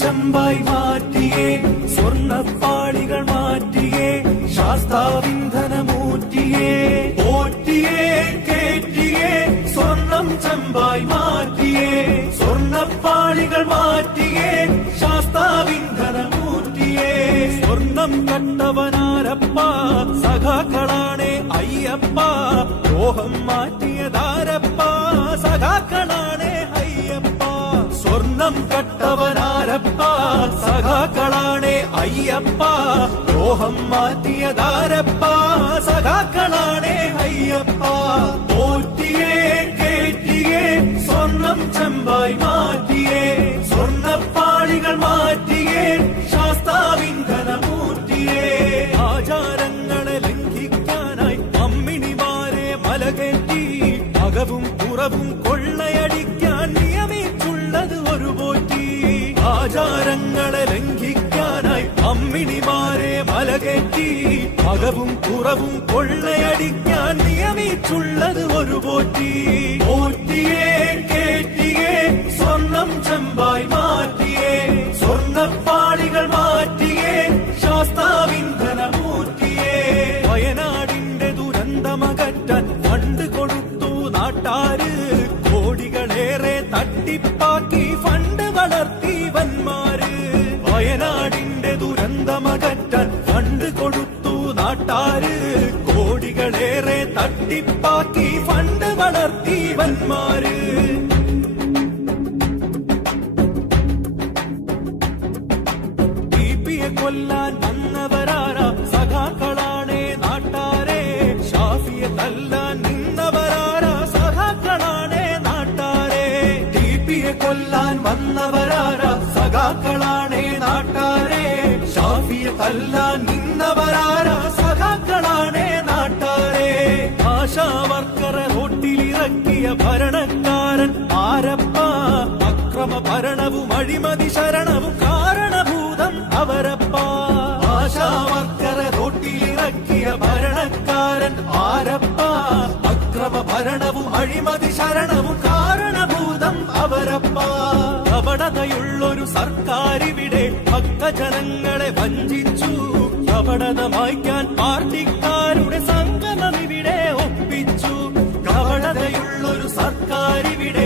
ചെമ്പായി മാറ്റിയേ സ്വർണ്ണപ്പാളികൾ മാറ്റിയേ ശാസ്താവിന്ധനമൂറ്റിയേ പോറ്റിയേ കേറ്റിയേ സ്വർണം ചെമ്പായി മാറ്റിയേ സ്വർണ്ണപ്പാളികൾ മാറ്റിയേ ശാസ്താവിന്ധനമൂറ്റിയേ സ്വർണം കണ്ടവനാരപ്പ സഖാക്കളാണേ അയ്യപ്പ ദ്രോഹം മാറ്റിയതാരപ്പ സഖാക്കളാണേ അയ്യപ്പ സ്വർണം കട്ടവനാരപ്പ സഖാക്കളാണേ അയ്യപ്പ ദ്രോഹം മാറ്റിയതാരപ്പ സഖാക്കളാണേ അയ്യപ്പ പോറ്റിയേ കേറ്റിയേ സ്വർണം ചെമ്പായി മാറ്റിയേ സ്വർണ്ണപ്പാളികൾ മാറ്റിയേ ശാസ്താവിന്ധനമൂർത്തിയേ ആചാരങ്ങളെ ലംഘിക്കാനായി അമ്മിണിമാരെ മലകേറ്റി അകവും പുറവും കൊള്ളയടിക്കാൻ നിയമിച്ചുള്ളത് ഒരു പോറ്റി ആചാരങ്ങളെ ലംഘിക്കാനായി അമ്മിണിമാരെ മലകേറ്റി അകവും പുറവും കൊള്ളയടിക്കാൻ നിയമിച്ചുള്ളത് ഒരു പോറ്റി പോറ്റിയേ കേറ്റിയേ സ്വർണം ചെമ്പായി മാറ്റിയേ സ്വർണ്ണപ്പാളികൾ മാറ്റിയേ ശാസ്താവിന്ധനമൂർത്തിയേ വയനാടിന്റെ ദുരന്തമകറ്റാൻ ഫണ്ട് കൊടുത്തു നാട്ടാര് കോടികളേറെ തട്ടിപ്പാക്കി ഫണ്ട് വളർത്തി വന്മാര് വയനാടിന്റെ ദുരന്തമകറ്റാൻ ഫണ്ട് കൊടുത്തു നാട്ടാര് കോടികളേറെ തട്ടിപ്പാക്കി ഫണ്ട് വളർത്തി വന്മാര് കൊല്ലാൻ വന്നവരാരാ സഖാക്കളാണേ നാട്ടാരെ ഷാഫിയെ തല്ലാൻ നിന്നവരാരാ സഖാക്കളാണേ നാട്ടാരെ ടിപിയെ കൊല്ലാൻ വന്നവരാരാ സഖാക്കളാണേ നാട്ടാരെ ഷാഫിയെ തല്ലാൻ നിന്നവരാരാ സഖാക്കളാണേ നാട്ടാരെ ആശാവർക്കറെ റോട്ടിലിറക്കിയ ഭരണക്കാരൻ ആരപ്പ അക്രമ ഭരണവും അഴിമതി ശരണവും കാരണഭൂതം അവരപ്പ ആശാവർക്കറെ റോട്ടിലിറക്കിയ ഭരണക്കാരൻ ആരപ്പ അക്രമ ഭരണവും അഴിമതി ശരണവും കാരണഭൂതം അവരപ്പ കപടതയുള്ളൊരു സർക്കാരിവിടെ ഭക്തജനങ്ങളെ വഞ്ചിച്ചു കപടത മായ്ക്കാൻ പാർട്ടിക്കാരുടെ സംഗമം ഇവിടെ ഒപ്പിച്ചു കപടതയുള്ളൊരു സർക്കാരിവിടെ